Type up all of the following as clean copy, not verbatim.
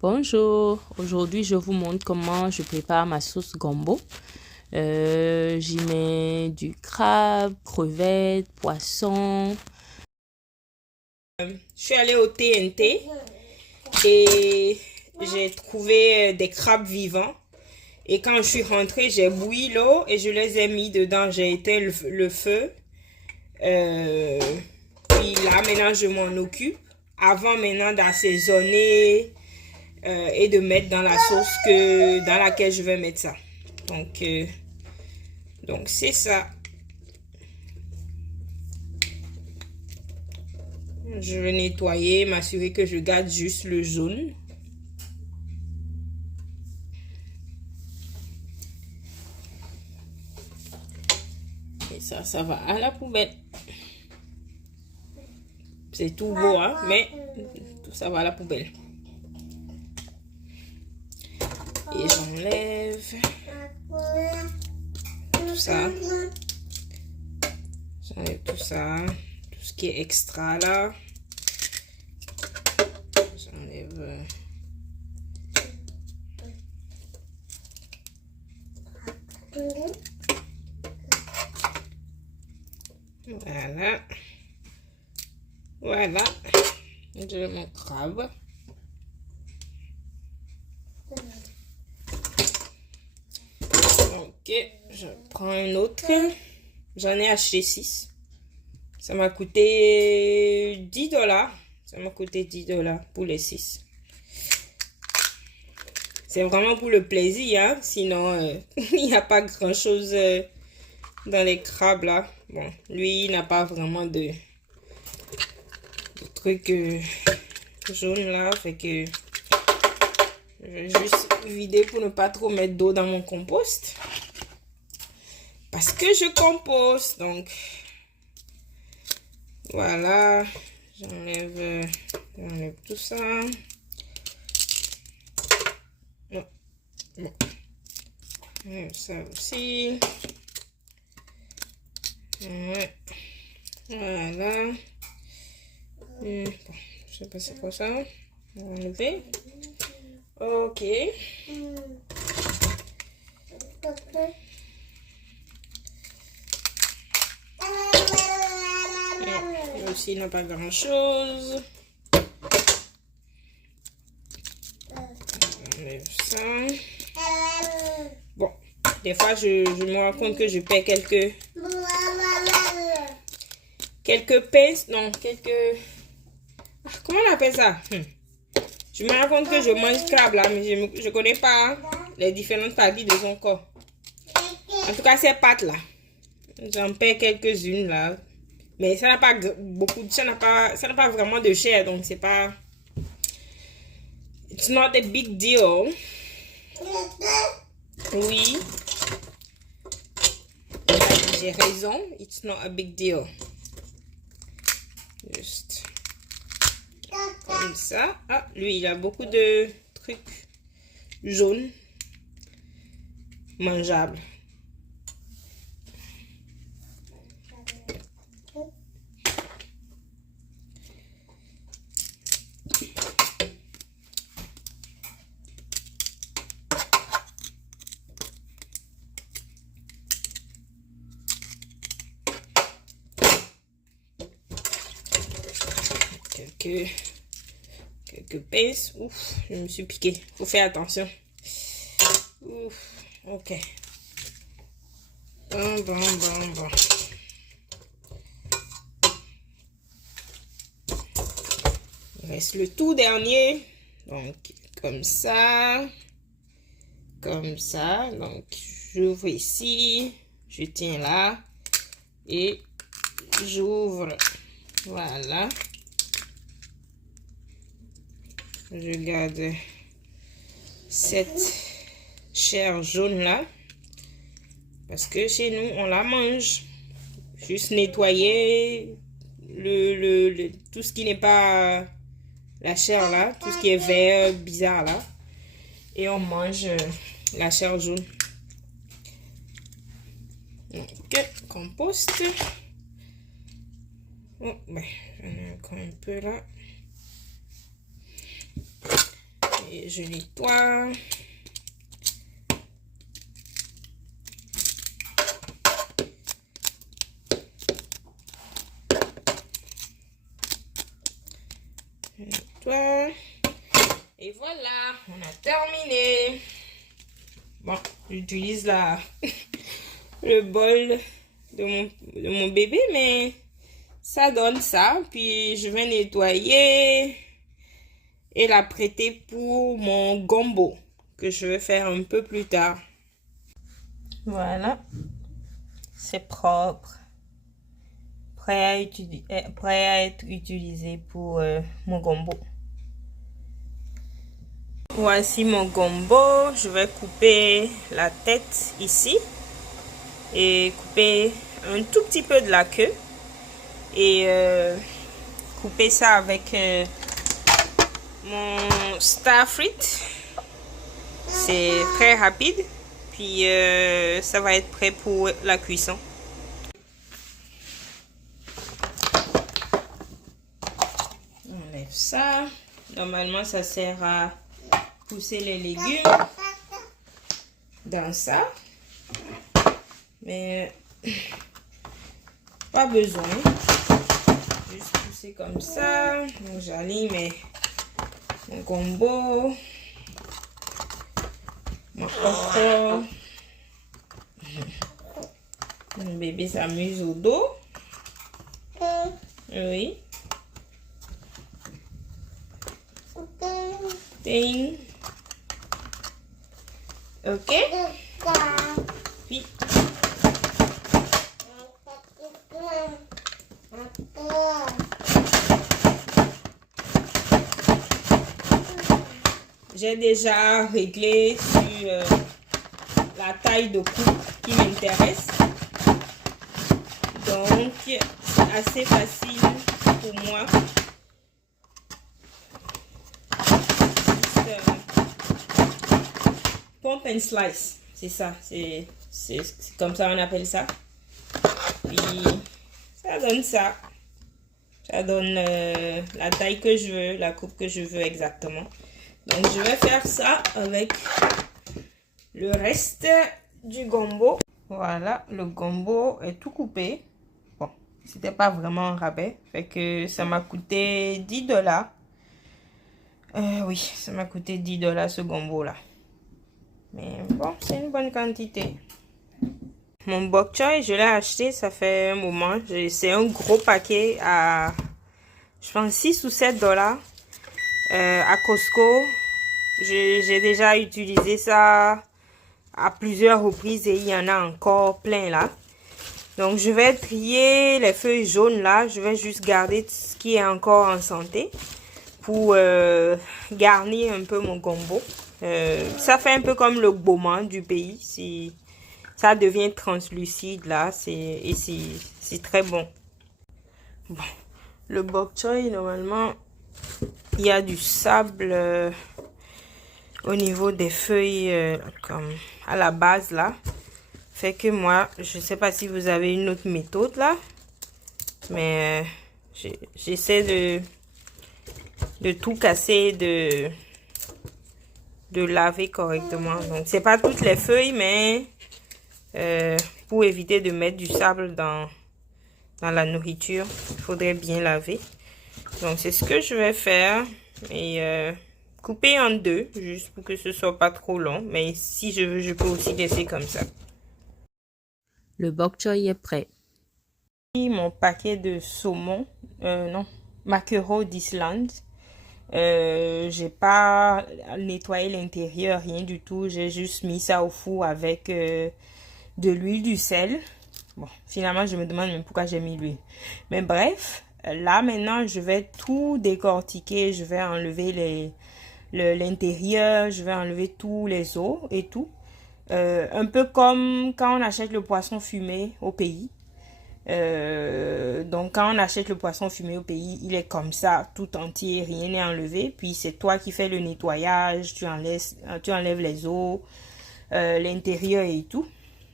Bonjour, aujourd'hui je vous montre comment je prépare ma sauce gombo. J'y mets du crabe, crevettes, poisson. Je suis allée au TNT et j'ai trouvé des crabes vivants. Et quand je suis rentrée, j'ai bouilli l'eau et je les ai mis dedans. J'ai éteint le feu. Puis là, maintenant, je m'en occupe. Avant maintenant d'assaisonner et de mettre dans la sauce dans laquelle je vais mettre ça. Donc c'est ça. Je vais nettoyer, m'assurer que je garde juste le jaune. Et ça va à la poubelle. C'est tout beau, hein, mais tout ça va à la poubelle. Et j'enlève tout ça. J'enlève tout ça. Tout ce qui est extra là. J'enlève. Voilà. Voilà. J'ai mon crabe. Ok, je prends un autre. J'en ai acheté 6. Ça m'a coûté 10 $. Ça m'a coûté 10 $ pour les 6. C'est vraiment pour le plaisir, hein? Sinon, il n'y a pas grand-chose dans les crabes là. Bon, lui, il n'a pas vraiment de truc jaune là. Fait que je vais juste vider pour ne pas trop mettre d'eau dans mon compost. Parce que je composte, donc voilà, j'enlève tout ça. Non. Bon. Ça aussi. Ouais. Voilà. Bon, je sais pas c'est quoi ça. On va enlever. Ok. Lui aussi n'a pas grand chose. On enlève ça. Bon, des fois je me rends compte que je perds quelques pinces, non, comment on appelle ça? Je me rends compte que je mange crabe là, mais je connais pas les différentes parties de son corps. En tout cas, ces pattes là, j'en perds quelques-unes là. Mais ça n'a pas beaucoup, ça n'a pas vraiment de chair, donc c'est pas. It's not a big deal. Oui. J'ai raison. It's not a big deal. Juste comme ça. Ah, lui, il a beaucoup de trucs jaunes mangeables. Quelques pinces. Ouf, je me suis piqué. Faut faire attention. Ouf, ok. Bon. Il reste le tout dernier. Donc, comme ça. Comme ça. Donc, j'ouvre ici. Je tiens là. Et j'ouvre. Voilà. Je garde cette chair jaune là. Parce que chez nous, on la mange. Juste nettoyer tout ce qui n'est pas la chair là. Tout ce qui est vert, bizarre là. Et on mange la chair jaune. Ok, compost. Oh, ben, j'en ai encore un peu là. Et je nettoie. Je nettoie. Et voilà, on a terminé. Bon, j'utilise le bol de mon bébé, mais ça donne ça. Puis je vais nettoyer et la prêter pour mon gombo que je vais faire un peu plus tard. Voilà, c'est propre, prêt à être utilisé pour mon gombo. Voici mon gombo. Je vais couper la tête ici et couper un tout petit peu de la queue et couper ça avec mon star frit. C'est très rapide, puis ça va être prêt pour la cuisson. On enlève ça. Normalement, ça sert à pousser les légumes dans ça, mais pas besoin, juste pousser comme ça. Donc j'aligne mon gombo, mon okra. Mon bébé s'amuse au dos. Oui. Ding. Ok. Puis. J'ai déjà réglé sur la taille de coupe qui m'intéresse. Donc, c'est assez facile pour moi. Pump and slice, c'est ça, c'est comme ça on appelle ça. Puis ça donne ça. Ça donne la taille que je veux, la coupe que je veux exactement. Donc je vais faire ça avec le reste du gombo. Voilà, le gombo est tout coupé. Bon, c'était pas vraiment un rabais, fait que ça m'a coûté 10 $. Oui, ça m'a coûté 10 $ ce gombo là. Mais bon, c'est une bonne quantité. Mon bok choy, je l'ai acheté, ça fait un moment. C'est un gros paquet à, je pense, 6 ou 7 $ à Costco. J'ai déjà utilisé ça à plusieurs reprises et il y en a encore plein là. Donc, je vais trier les feuilles jaunes là. Je vais juste garder ce qui est encore en santé pour garnir un peu mon gombo. Ça fait un peu comme le gboman du pays. Si ça devient translucide là, c'est très bon. Bon, le bok choy, normalement, il y a du sable au niveau des feuilles, comme à la base là. Fait que moi, je sais pas si vous avez une autre méthode là, mais j'essaie de tout casser, de laver correctement. Donc, c'est pas toutes les feuilles, mais pour éviter de mettre du sable dans la nourriture, il faudrait bien laver. Donc, c'est ce que je vais faire. Et couper en deux, juste pour que ce soit pas trop long. Mais si je veux, je peux aussi laisser comme ça. Le bok choy est prêt. Mon paquet de saumon, non, maquereau d'Islande. J'ai pas nettoyé l'intérieur, rien du tout. J'ai juste mis ça au four avec de l'huile, du sel. Bon, finalement, je me demande même pourquoi j'ai mis l'huile. Mais bref, là maintenant, je vais tout décortiquer. Je vais enlever l'intérieur, je vais enlever tous les os et tout. Un peu comme quand on achète le poisson fumé au pays. Donc quand on achète le poisson fumé au pays, il est comme ça, tout entier, rien n'est enlevé. Puis c'est toi qui fais le nettoyage, tu enlèves les os, l'intérieur et tout.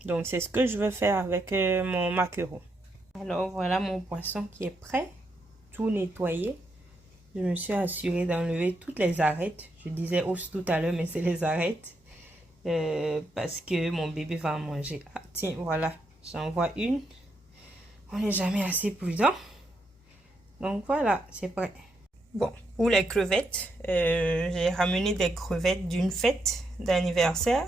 Donc c'est ce que je vais faire avec mon maquereau. Alors voilà mon poisson qui est prêt, tout nettoyé. Je me suis assurée d'enlever toutes les arêtes. Je disais os tout à l'heure, mais c'est les arêtes. Parce que mon bébé va en manger. Ah, tiens, voilà. J'en vois une. On n'est jamais assez prudent. Donc voilà, c'est prêt. Bon, pour les crevettes, j'ai ramené des crevettes d'une fête d'anniversaire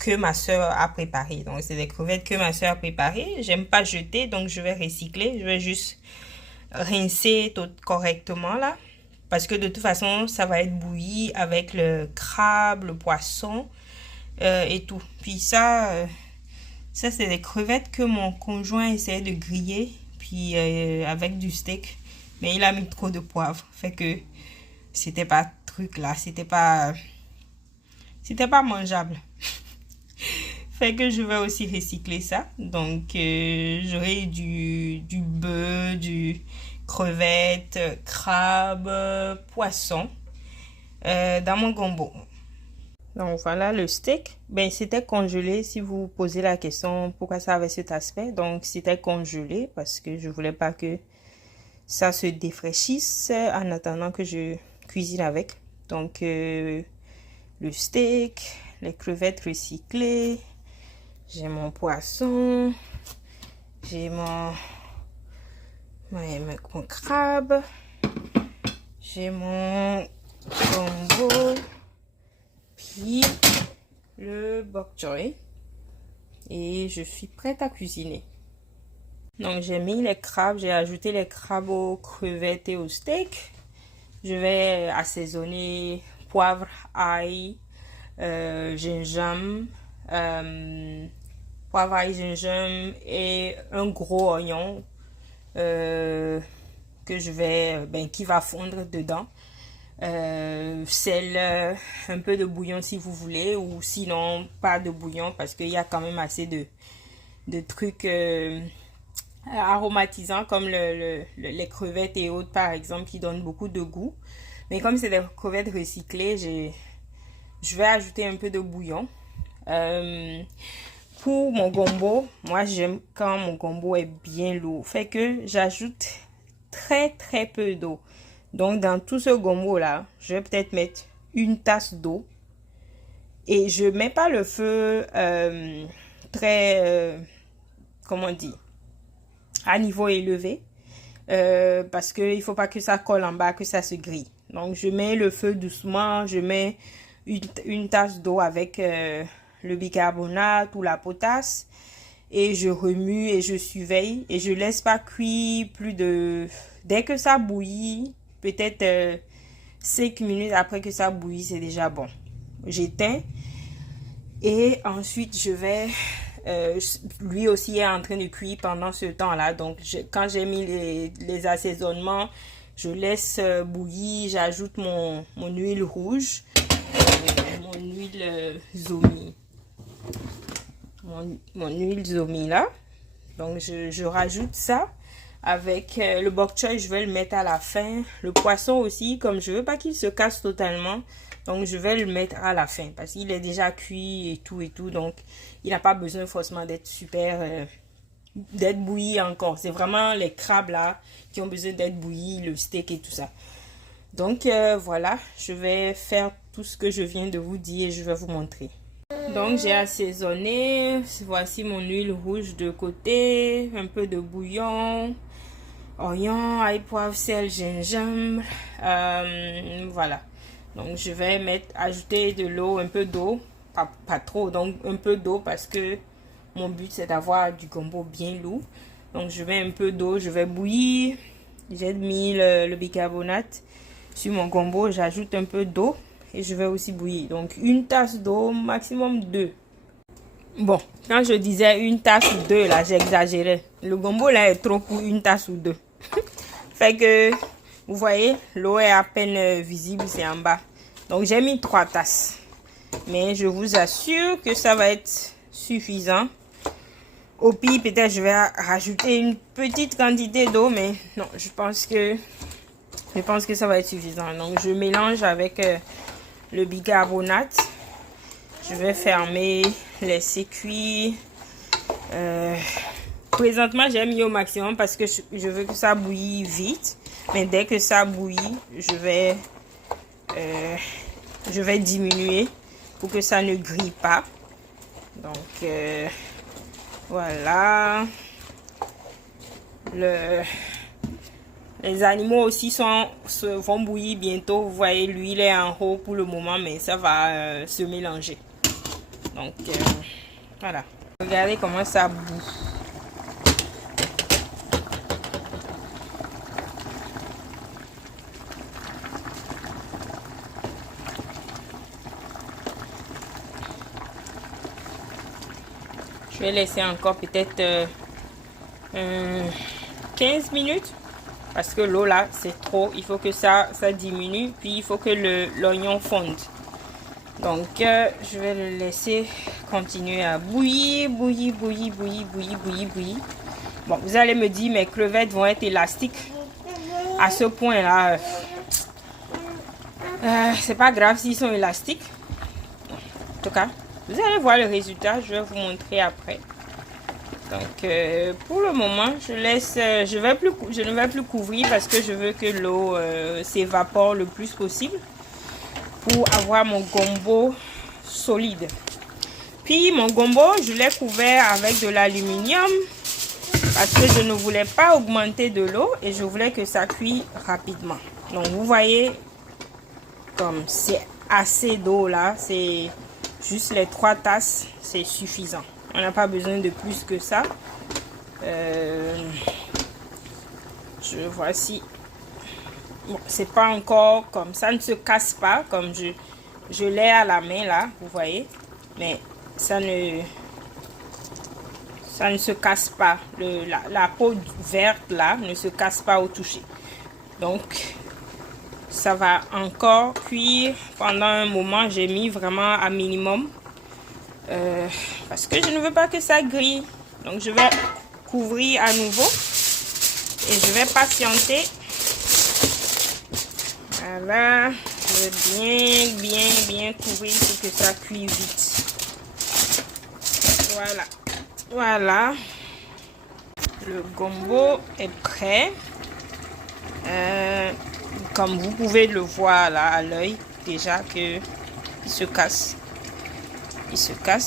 que ma soeur a préparé. Donc, c'est des crevettes que ma soeur a préparées. J'aime pas jeter, donc je vais recycler. Je vais juste rincer tout correctement là. Parce que de toute façon, ça va être bouilli avec le crabe, le poisson et tout. Puis ça c'est des crevettes que mon conjoint essayait de griller. Puis avec du steak. Mais il a mis trop de poivre. Fait que c'était pas truc là. C'était pas mangeable. Fait que je vais aussi recycler ça. Donc, j'aurai du bœuf, du crevette, crabe, poisson dans mon gombo. Donc, voilà le steak. Ben, c'était congelé. Si vous vous posez la question pourquoi ça avait cet aspect. Donc, c'était congelé parce que je voulais pas que ça se défraîchisse en attendant que je cuisine avec. Donc, le steak, les crevettes recyclées. J'ai mon poisson, j'ai mon crabe, j'ai mon gombo, puis le bok choy. Et je suis prête à cuisiner. Donc j'ai mis les crabes, j'ai ajouté les crabes aux crevettes et au steak. Je vais assaisonner poivre, ail, gingembre. Poivre, ail, gingembre et un gros oignon que je vais qui va fondre dedans. Sel, un peu de bouillon si vous voulez, ou sinon pas de bouillon parce qu'il y a quand même assez de trucs aromatisants comme les crevettes et autres par exemple qui donnent beaucoup de goût. Mais comme c'est des crevettes recyclées, je vais ajouter un peu de bouillon. Pour mon gombo, moi j'aime quand mon gombo est bien lourd. Fait que j'ajoute très peu d'eau. Donc dans tout ce gombo là, je vais peut-être mettre une tasse d'eau. Et je mets pas le feu très, comment on dit, à niveau élevé. Parce qu'il faut pas que ça colle en bas, que ça se grille. Donc je mets le feu doucement, je mets une tasse d'eau avec le bicarbonate ou la potasse et je remue et je surveille et je laisse pas cuire plus de... Dès que ça bouillit, peut-être 5 minutes après que ça bouillit, c'est déjà bon. J'éteins et ensuite je vais... lui aussi est en train de cuire pendant ce temps-là. Donc quand j'ai mis les assaisonnements, je laisse bouillir, j'ajoute mon huile rouge, mon huile zomi. Mon huile zomi là. Donc je rajoute ça avec le bok choy, je vais le mettre à la fin. Le poisson aussi, comme je veux pas qu'il se casse totalement, donc je vais le mettre à la fin parce qu'il est déjà cuit et tout. Donc il n'a pas besoin forcément d'être super d'être bouilli encore. C'est vraiment les crabes là qui ont besoin d'être bouillis, le steak et tout ça. Donc voilà, je vais faire tout ce que je viens de vous dire et je vais vous montrer. Donc j'ai assaisonné, voici mon huile rouge de côté, un peu de bouillon, oignon, ail, poivre, sel, gingembre, voilà. Donc je vais ajouter de l'eau, un peu d'eau, pas trop, donc un peu d'eau parce que mon but c'est d'avoir du gombo bien lourd. Donc je mets un peu d'eau, je vais bouillir, j'ai mis le bicarbonate sur mon gombo, j'ajoute un peu d'eau. Et je vais aussi bouillir. Donc, une tasse d'eau, maximum 2. Bon, quand je disais une tasse ou 2, là, j'exagérais. Le gombo, là, est trop pour une tasse ou 2. Fait que, vous voyez, l'eau est à peine visible, c'est en bas. Donc, j'ai mis 3 tasses. Mais je vous assure que ça va être suffisant. Au pire, peut-être je vais rajouter une petite quantité d'eau. Mais non, je pense que ça va être suffisant. Donc, je mélange avec... le bicarbonate. Je vais fermer, laisser cuire. Présentement, j'ai mis au maximum parce que je veux que ça bouillit vite. Mais dès que ça bouillit, je vais diminuer pour que ça ne grille pas. Donc voilà. Les animaux aussi vont bouillir bientôt. Vous voyez, l'huile est en haut pour le moment, mais ça va se mélanger. Donc voilà. Regardez comment ça bout. Je vais laisser encore peut-être 15 minutes. Parce que l'eau là, c'est trop. Il faut que ça diminue. Puis il faut que l'oignon fonde. Donc, je vais le laisser continuer à bouillir, bouillir. Bon, vous allez me dire, mes crevettes vont être élastiques. À ce point-là, c'est pas grave s'ils sont élastiques. En tout cas, vous allez voir le résultat. Je vais vous montrer après. Donc, pour le moment, je ne vais plus couvrir parce que je veux que l'eau s'évapore le plus possible pour avoir mon gombo solide. Puis, mon gombo, je l'ai couvert avec de l'aluminium parce que je ne voulais pas augmenter de l'eau et je voulais que ça cuise rapidement. Donc, vous voyez, comme c'est assez d'eau là, c'est juste les 3 tasses, c'est suffisant. On n'a pas besoin de plus que ça. Voici. Bon, c'est pas encore comme ça, ne se casse pas comme je l'ai à la main là, vous voyez. Mais ça ne se casse pas. La peau verte là ne se casse pas au toucher. Donc, ça va encore cuire pendant un moment. J'ai mis vraiment à minimum. Parce que je ne veux pas que ça grille. Donc je vais couvrir à nouveau et je vais patienter. Voilà, je vais bien couvrir pour que ça cuise vite. Voilà, le gombo est prêt. Comme vous pouvez le voir là à l'œil déjà que il se casse.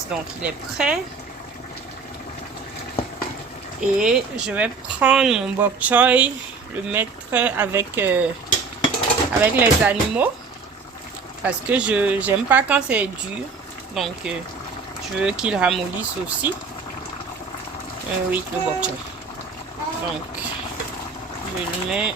Donc il est prêt. Et je vais prendre mon bok choy, le mettre avec les animaux parce que je n'aime pas quand c'est dur. Donc je veux qu'il ramollisse aussi. Oui, le bok choy. Donc je le mets.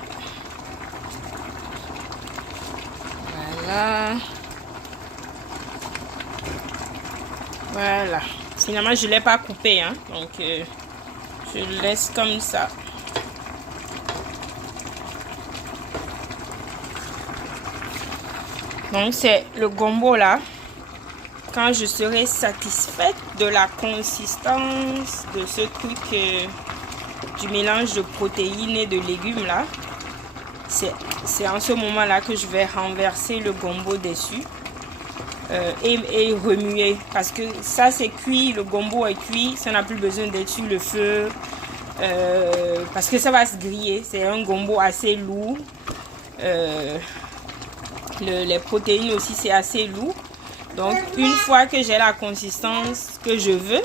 Voilà. Finalement, je ne l'ai pas coupé, hein. Donc, je le laisse comme ça. Donc, c'est le gombo là. Quand je serai satisfaite de la consistance de ce truc, du mélange de protéines et de légumes là, c'est en ce moment là que je vais renverser le gombo dessus. Et remuer parce que ça c'est cuit, le gombo est cuit, ça n'a plus besoin d'être sur le feu parce que ça va se griller. C'est un gombo assez lourd, les protéines aussi c'est assez lourd. Donc une fois que j'ai la consistance que je veux,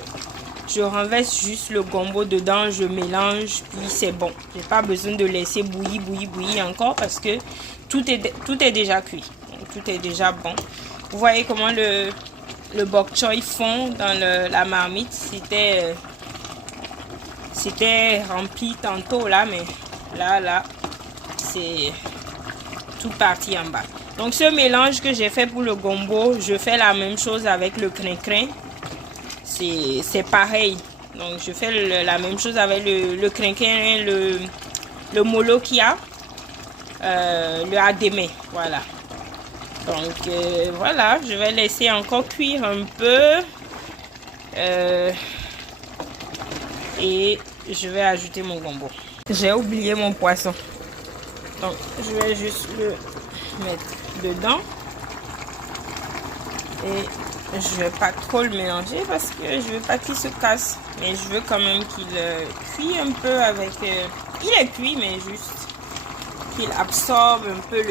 je renverse juste le gombo dedans, je mélange, puis c'est bon. J'ai pas besoin de laisser bouillir encore parce que tout est déjà cuit, donc, tout est déjà bon. Vous voyez comment le bok choy fond dans la marmite. C'était rempli tantôt là, mais là, c'est tout parti en bas. Donc ce mélange que j'ai fait pour le gombo, je fais la même chose avec le crin-crin. C'est pareil. Donc je fais la même chose avec le crin-crin, le molokia, le adémé. Voilà. Donc voilà, je vais laisser encore cuire un peu. Et je vais ajouter mon gombo. J'ai oublié mon poisson. Donc je vais juste le mettre dedans. Et je vais pas trop le mélanger parce que je veux pas qu'il se casse. Mais je veux quand même qu'il cuit un peu avec... il est cuit mais juste... qu'il absorbe un peu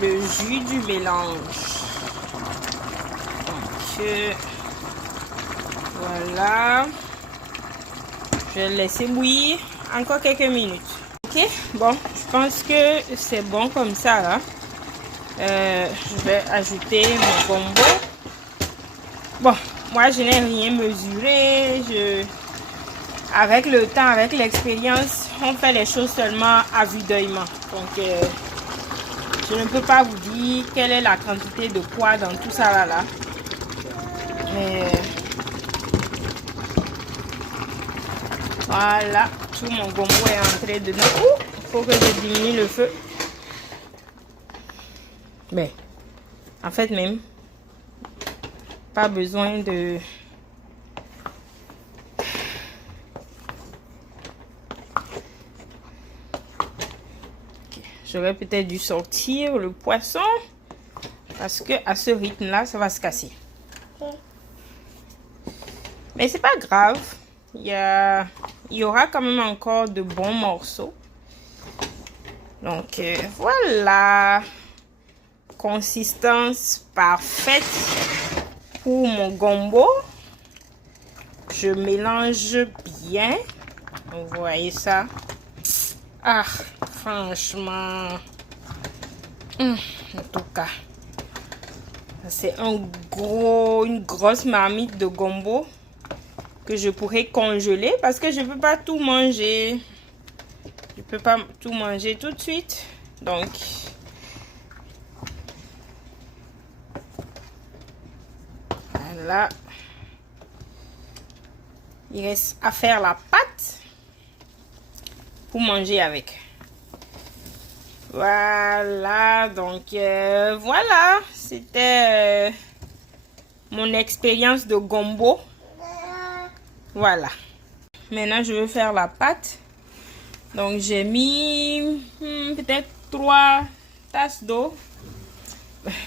le jus du mélange. Donc, voilà. Je vais le laisser bouillir encore quelques minutes. Ok, bon, je pense que c'est bon comme ça là. Je vais ajouter mon gombo. Bon, moi je n'ai rien mesuré. Avec le temps, avec l'expérience, on fait les choses seulement à vue d'œil. Donc, je ne peux pas vous dire quelle est la quantité de poids dans tout ça là. Voilà, tout mon gombo est entré dedans. Il faut que je diminue le feu. Mais, en fait même, pas besoin de... J'aurais peut-être dû sortir le poisson parce que à ce rythme là ça va se casser. Mais c'est pas grave, il y aura quand même encore de bons morceaux. Donc voilà, consistance parfaite pour mon gombo. Je mélange bien, vous voyez ça. Ah, franchement, en tout cas, c'est une grosse marmite de gombo que je pourrais congeler parce que je peux pas tout manger. Je peux pas tout manger tout de suite. Donc, voilà. Il reste à faire la pâte pour manger avec. Voilà, donc voilà, c'était mon expérience de gombo. Voilà. Maintenant, je vais faire la pâte. Donc, j'ai mis peut-être 3 tasses d'eau.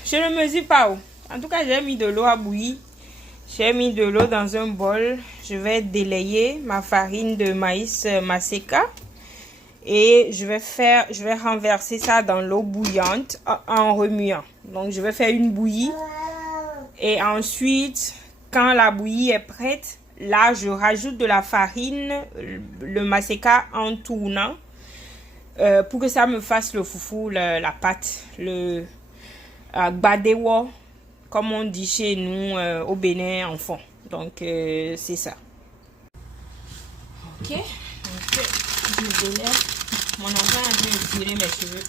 Je ne mesure pas. En tout cas, j'ai mis de l'eau à bouillir. J'ai mis de l'eau dans un bol. Je vais délayer ma farine de maïs Maseka. Et je vais renverser ça dans l'eau bouillante en remuant. Donc, je vais faire une bouillie. Et ensuite, quand la bouillie est prête, là, je rajoute de la farine, le Maseka en tournant. Pour que ça me fasse le foufou, la pâte, le gbadewo, comme on dit chez nous au Bénin en fond. Donc, c'est ça. Ok. Donc, je délaie. Mon enfant a dû tirer mes cheveux.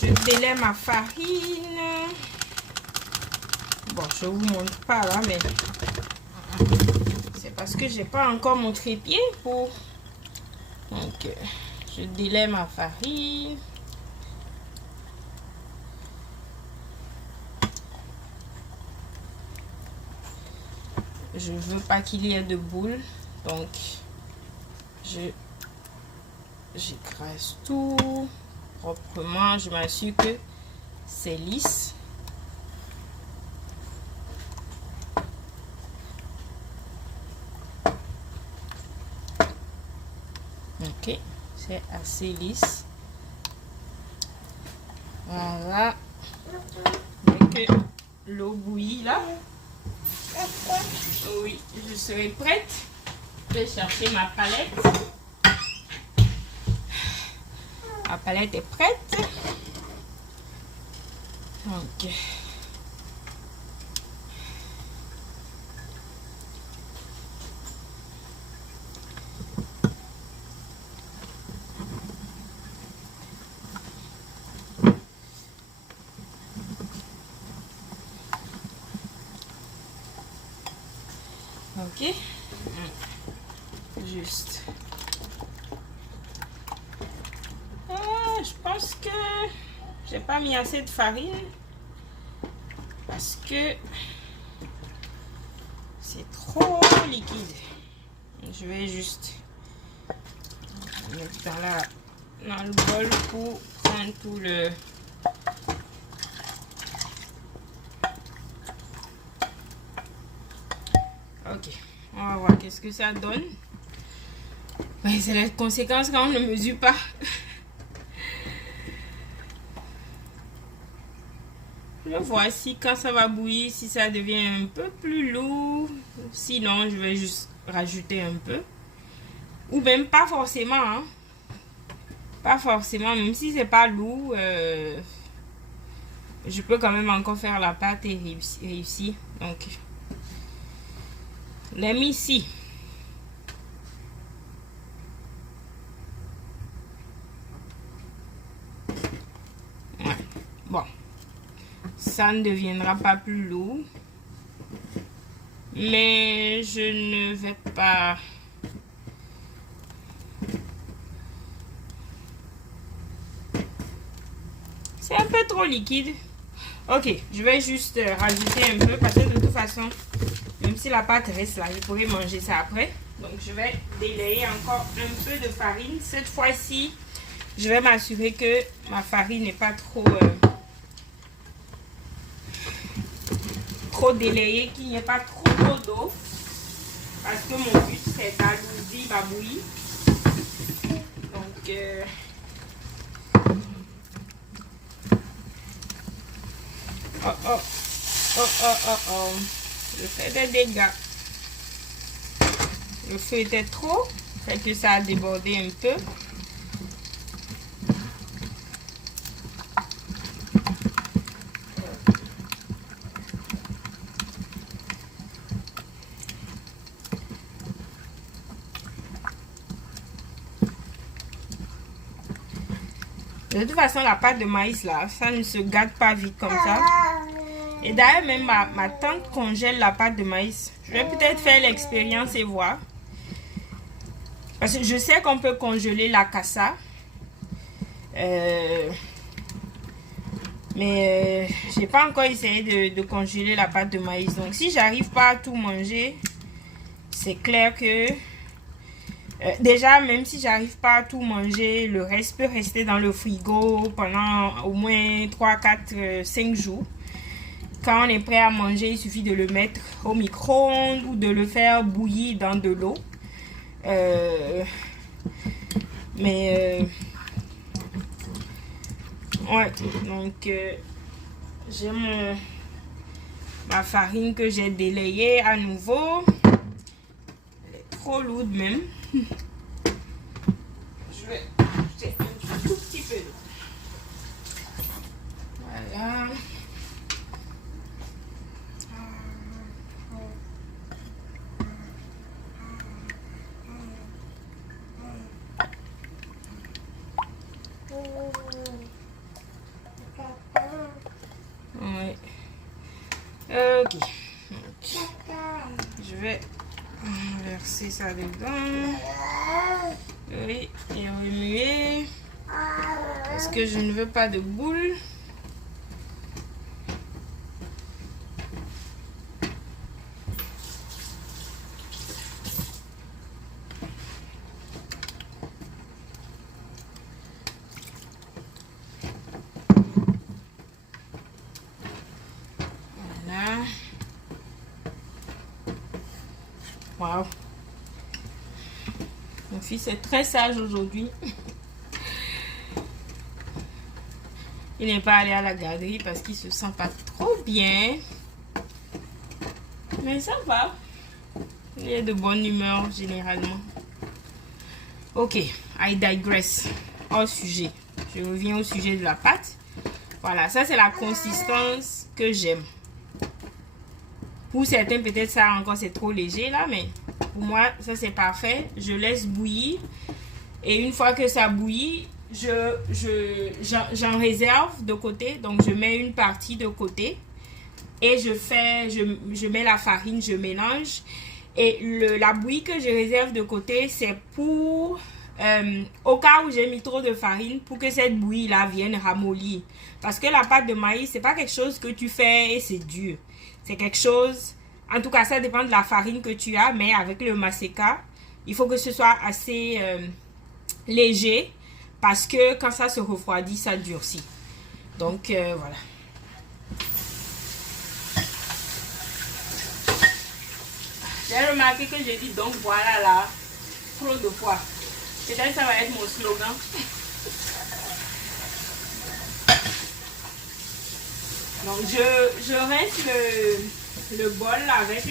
Je délaie ma farine. Bon, je vous montre pas là, mais c'est parce que j'ai pas encore mon trépied pour. Donc, je délaie ma farine. Je veux pas qu'il y ait de boules, donc j'écrase tout proprement. Je m'assure que c'est lisse. Ok, c'est assez lisse. Voilà. Dès que l'eau bouillit là, oui, je serai prête. Je vais chercher ma palette. Ma palette est prête. Donc, ok, juste. Je pense que j'ai pas mis assez de farine parce que c'est trop liquide. Je vais juste mettre dans le bol pour prendre tout le... Ok, on va voir qu'est-ce que ça donne. Ouais, c'est la conséquence quand on ne mesure pas. Je vois si quand ça va bouillir, si ça devient un peu plus lourd. Sinon, je vais juste rajouter un peu. Ou même pas forcément. Hein. Pas forcément, même si c'est pas lourd. Je peux quand même encore faire la pâte et réussir. Donc, let me see. Ouais. Bon. Ça ne deviendra pas plus lourd. Mais je ne vais pas... C'est un peu trop liquide. Ok, je vais juste rajouter un peu parce que de toute façon, même si la pâte reste là, je pourrais manger ça après. Donc, je vais délayer encore un peu de farine. Cette fois-ci, je vais m'assurer que ma farine n'est pas trop... trop délayé, qu'il n'y ait pas trop d'eau, parce que mon but c'est d'alourdir ma bouillie. Donc je fais des dégâts. Le feu était trop, fait que ça a débordé un peu. De toute façon, la pâte de maïs là, ça ne se gâte pas vite comme ça. Et d'ailleurs, même ma tante congèle la pâte de maïs. Je vais peut-être faire l'expérience et voir. Parce que je sais qu'on peut congeler la cassa. Mais j'ai pas encore essayé de congeler la pâte de maïs. Donc si j'arrive pas à tout manger, c'est clair que... déjà, même si j'arrive pas à tout manger, le reste peut rester dans le frigo pendant au moins 3, 4, 5 jours. Quand on est prêt à manger, il suffit de le mettre au micro-ondes ou de le faire bouillir dans de l'eau. Ouais, donc j'ai ma farine que j'ai délayée à nouveau. Elle est trop lourde même. Je vais ajouter un tout petit peu d'eau. Voilà. Ouais. Ok. Je vais verser ça dedans. Oui, et remuer. Parce que je ne veux pas de boules. Voilà. Wow. Mon fils est très sage aujourd'hui. Il n'est pas allé à la garderie parce qu'il se sent pas trop bien. Mais ça va. Il est de bonne humeur généralement. Ok, I digress. Hors sujet. Je reviens au sujet de la pâte. Voilà, ça c'est la consistance que j'aime. Pour certains, peut-être ça encore c'est trop léger là, mais pour moi, ça c'est parfait. Je laisse bouillir. Et une fois que ça bouillit, j'en réserve de côté. Donc, je mets une partie de côté. Et je mets la farine, je mélange. Et la bouillie que je réserve de côté, c'est pour... au cas où j'ai mis trop de farine, pour que cette bouillie-là vienne ramollir. Parce que la pâte de maïs, c'est pas quelque chose que tu fais et c'est dur. C'est quelque chose... En tout cas, ça dépend de la farine que tu as. Mais avec le maseca, il faut que ce soit assez... léger, parce que quand ça se refroidit, ça durcit. Donc voilà. J'ai remarqué que j'ai dit donc voilà là, trop de poids. Peut-être ça va être mon slogan. Donc je rince le bol avec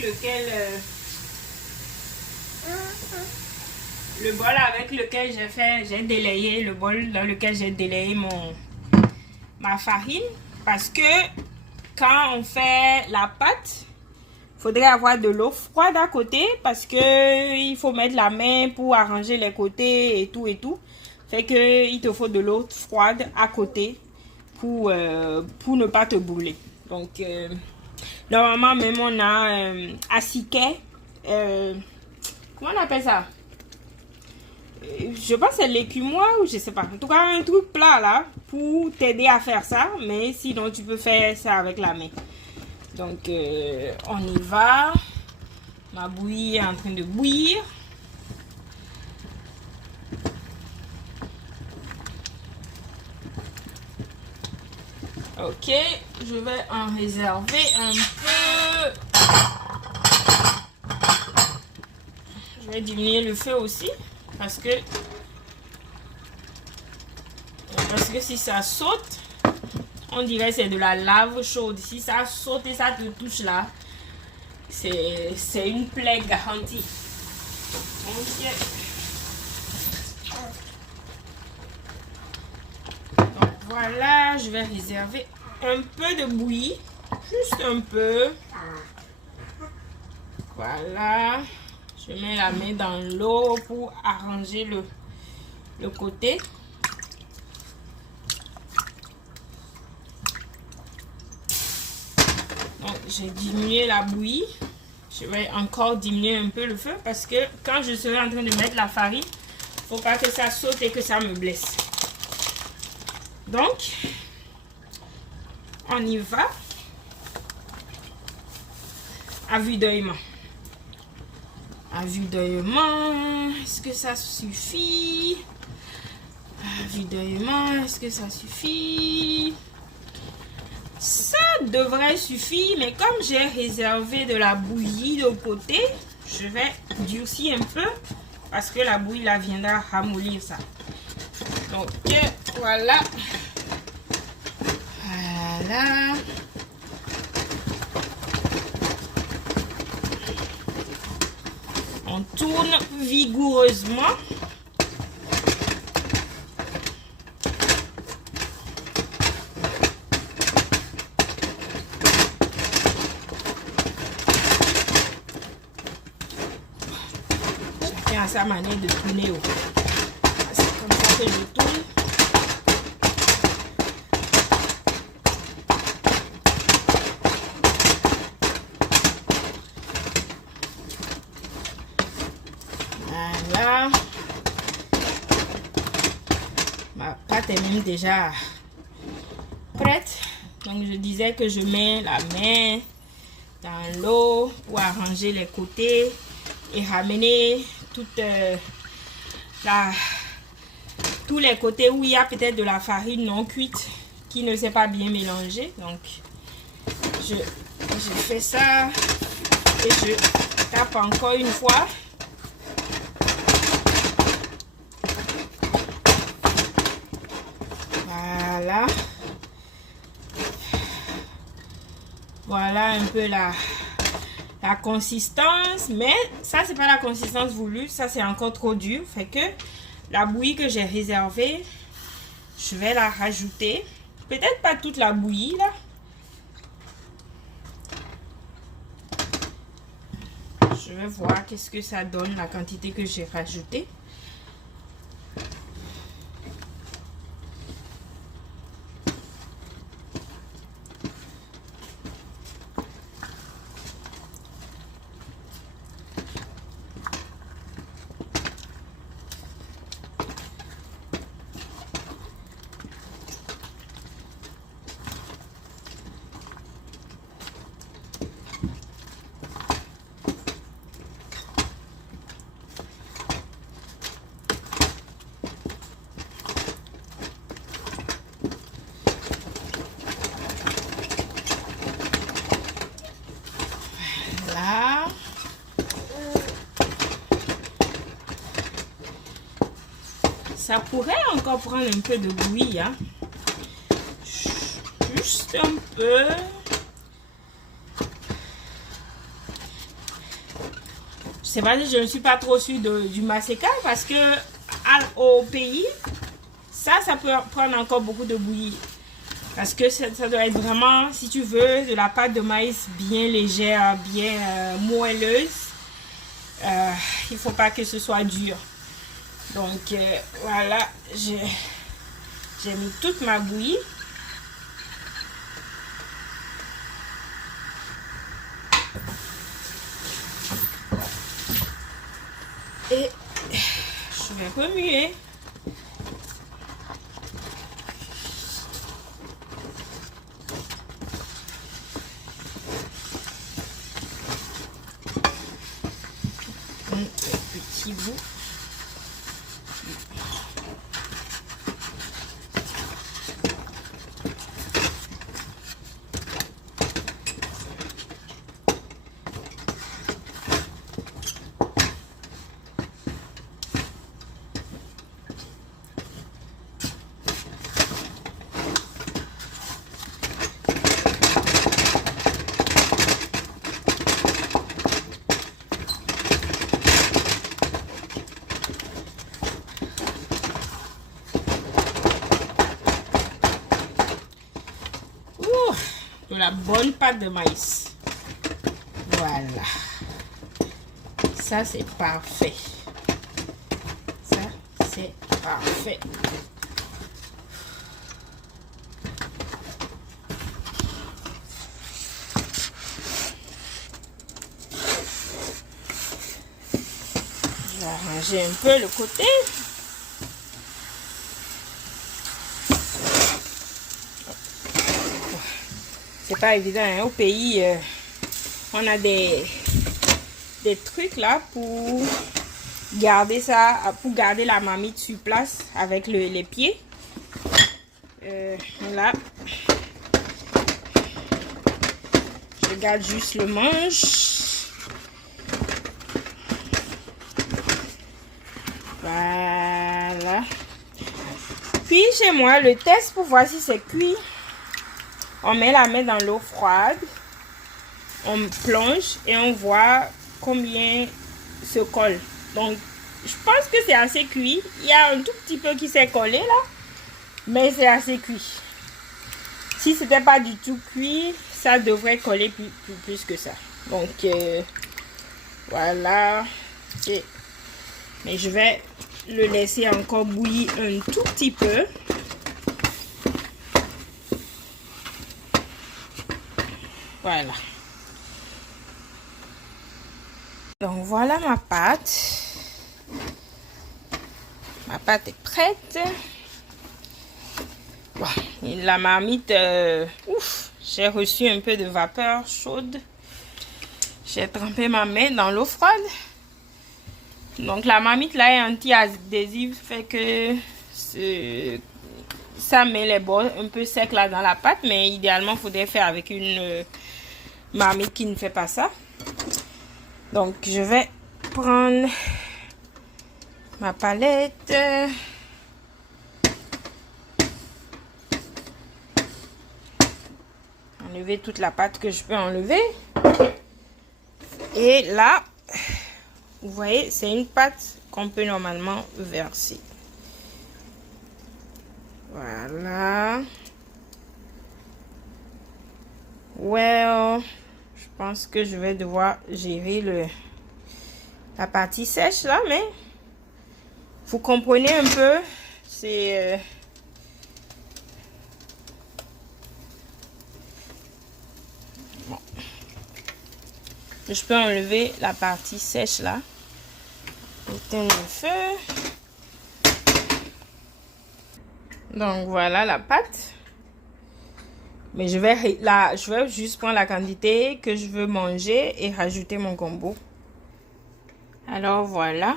lequel j'ai délayé, le bol dans lequel j'ai délayé ma farine, parce que quand on fait la pâte, il faudrait avoir de l'eau froide à côté, parce que il faut mettre la main pour arranger les côtés et tout. Fait que il te faut de l'eau froide à côté pour ne pas te brûler. Donc normalement même on a assiquet, comment on appelle ça? Je pense que c'est l'écumoire ou je sais pas. En tout cas un truc plat là pour t'aider à faire ça, mais sinon tu peux faire ça avec la main. Donc on y va. Ma bouillie est en train de bouillir. Ok, je vais en réserver un peu. Je vais diminuer le feu aussi parce que si ça saute, on dirait que c'est de la lave chaude. Si ça saute et ça te touche là, c'est une plaie garantie. Okay. Donc voilà, je vais réserver un peu de bouillie, juste un peu. Voilà, je mets la main dans l'eau pour arranger le côté. Donc j'ai diminué la bouillie. Je vais encore diminuer un peu le feu parce que quand je serai en train de mettre la farine, il ne faut pas que ça saute et que ça me blesse. Donc, on y va à vue d'œillement. À vue d'œillement, est-ce que ça suffit? À vue d'œillement, est-ce que ça suffit? Ça devrait suffire, mais comme j'ai réservé de la bouillie de côté, je vais durcir un peu parce que la bouillie là viendra ramollir ça. Donc voilà. Voilà. On tourne vigoureusement. Chacun a sa manière de tourner. C'est comme ça que je tourne. Voilà. Ma pâte est même déjà prête. Donc je disais que je mets la main dans l'eau pour arranger les côtés et ramener tous les côtés où il y a peut-être de la farine non cuite qui ne s'est pas bien mélangée. Donc je fais ça et je tape encore une fois. Voilà. Voilà un peu la consistance, mais ça c'est pas la consistance voulue, ça c'est encore trop dur. Fait que la bouillie que j'ai réservée, je vais la rajouter. Peut-être pas toute la bouillie là. Je vais voir qu'est-ce que ça donne, la quantité que j'ai rajoutée. ça pourrait encore prendre un peu de bouillie, hein. Juste un peu. C'est vrai que je ne suis pas trop sûre du massacre parce que au pays, ça peut prendre encore beaucoup de bouillie. Parce que ça doit être vraiment, si tu veux, de la pâte de maïs bien légère, bien moelleuse. Il ne faut pas que ce soit dur. Donc voilà, j'ai mis toute ma bouillie. Et je vais remuer. Un petit bout. De la bonne pâte de maïs. Voilà. Ça, c'est parfait. Ça, c'est parfait. Je vais arranger un peu le côté. C'est pas évident, hein? Au pays, on a des trucs là pour garder ça, pour garder la marmite sur place avec les pieds. Là, je garde juste le manche. Voilà. Puis chez moi, le test pour voir si c'est cuit. On met la main dans l'eau froide, on plonge et on voit combien se colle. Donc, je pense que c'est assez cuit. Il y a un tout petit peu qui s'est collé là, mais c'est assez cuit. Si c'était pas du tout cuit, ça devrait coller plus que ça. Donc, voilà. Okay. Mais je vais le laisser encore bouillir un tout petit peu. Voilà. Donc voilà ma pâte. Ma pâte est prête. Bon, la marmite, ouf, j'ai reçu un peu de vapeur chaude. J'ai trempé ma main dans l'eau froide. Donc la marmite là est anti-adhésive, fait que ça met les bords un peu secs là dans la pâte, mais idéalement il faudrait faire avec une marmite qui ne fait pas ça. Donc je vais prendre ma palette. Enlever toute la pâte que je peux enlever. Et là, vous voyez, c'est une pâte qu'on peut normalement verser. Voilà. Well, je pense que je vais devoir gérer la partie sèche là, mais vous comprenez un peu, c'est bon. Je peux enlever la partie sèche là. Éteindre le feu. Donc voilà la pâte. Mais je vais juste prendre la quantité que je veux manger et rajouter mon gombo. Alors voilà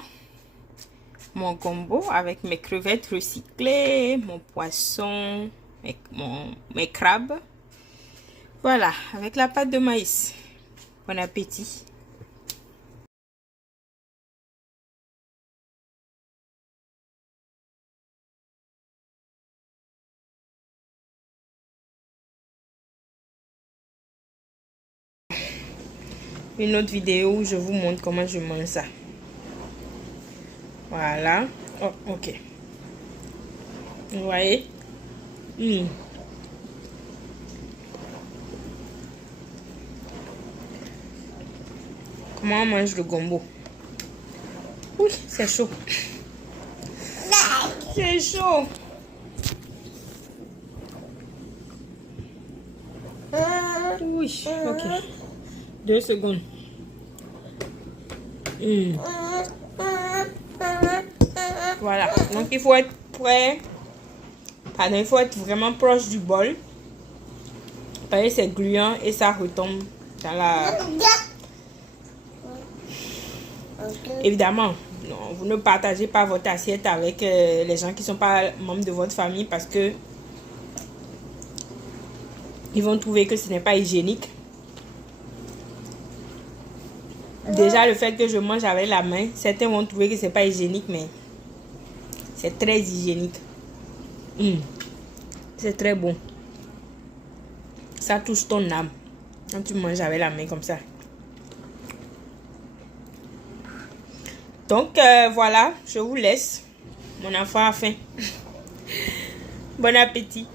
mon gombo avec mes crevettes recyclées, mon poisson, mes crabes. Voilà, avec la pâte de maïs. Bon appétit. une autre vidéo où je vous montre comment je mange ça. Voilà. Oh, ok. Vous voyez? Comment on mange le gombo? Oui, c'est chaud. C'est chaud. Oui, ok. 2 secondes. Voilà. Donc, il faut être prêt. Pardon, il faut être vraiment proche du bol. Parce que c'est gluant et ça retombe dans la... Évidemment, non, vous ne partagez pas votre assiette avec les gens qui ne sont pas membres de votre famille parce que ils vont trouver que ce n'est pas hygiénique. Déjà, le fait que je mange avec la main, certains vont trouver que ce n'est pas hygiénique, mais c'est très hygiénique. C'est très bon. Ça touche ton âme quand tu manges avec la main comme ça. Donc, voilà, je vous laisse. Mon enfant a faim. Bon appétit.